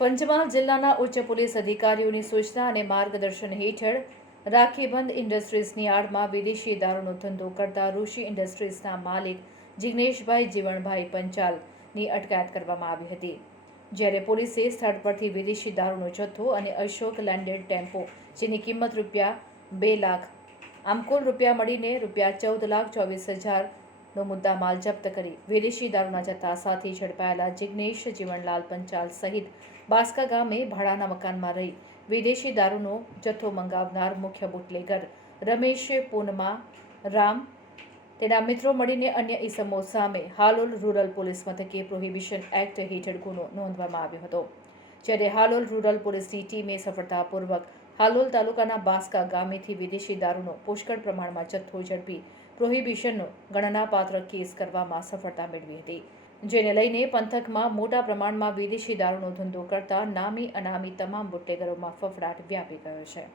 પંચમહાલ જિલ્લાના ઉચ્ચ પોલીસ અધિકારીઓની સૂચના અને માર્ગદર્શન હેઠળ રાખીબંધ ઇન્ડસ્ટ્રીઝની આડમાં વિદેશી દારૂનો ધંધો કરતા ઋષિ ઇન્ડસ્ટ્રીઝના માલિક જિગ્નેશભાઈ જીવણભાઈ પંચાલની અટકાયત કરવામાં આવી હતી. જ્યારે પોલીસે સ્થળ પરથી વિદેશી દારૂનો જથ્થો અને અશોક લેન્ડેડ ટેમ્પો, જેની કિંમત રૂપિયા બે લાખ, આમ કુલ રૂપિયા મળીને રૂપિયા ચૌદ લાખ ચોવીસ હજારનો મુદ્દામાલ જપ્ત કરી વિદેશી દારૂના જથ્થા સાથે ઝડપાયેલા જિગ્નેશ જીવનલાલ પંચાલ સહિત બાસ્કા ગામે ભાડાના મકાનમાં રહી વિદેશી દારૂનો જથ્થો મંગાવનાર મુખ્ય બુટલેગર રમેશ પૂનમા રામ. તેના મિત્રો મળીને અન્ય ઇસમો સામે હાલોલ રૂરલ પોલીસ મથકે પ્રોહિબિશન એક્ટ હેઠળ ગુનો નોંધવામાં આવ્યો હતો. જ્યારે હાલોલ રૂરલ પોલીસની ટીમે સફળતાપૂર્વક હાલોલ તાલુકાના બાસ્કા ગામેથી વિદેશી દારૂનો પુષ્કળ પ્રમાણમાં જથ્થો ઝડપી પ્રોહિબિશનનો ગણનાપાત્ર કેસ કરવામાં સફળતા મેળવી હતી, જેને લઈને પંથકમાં મોટા પ્રમાણમાં વિદેશી દારૂનો ધંધો કરતા નામી અનામી તમામ બુટ્ટેગરોમાં ફફડાટ વ્યાપી ગયો છે.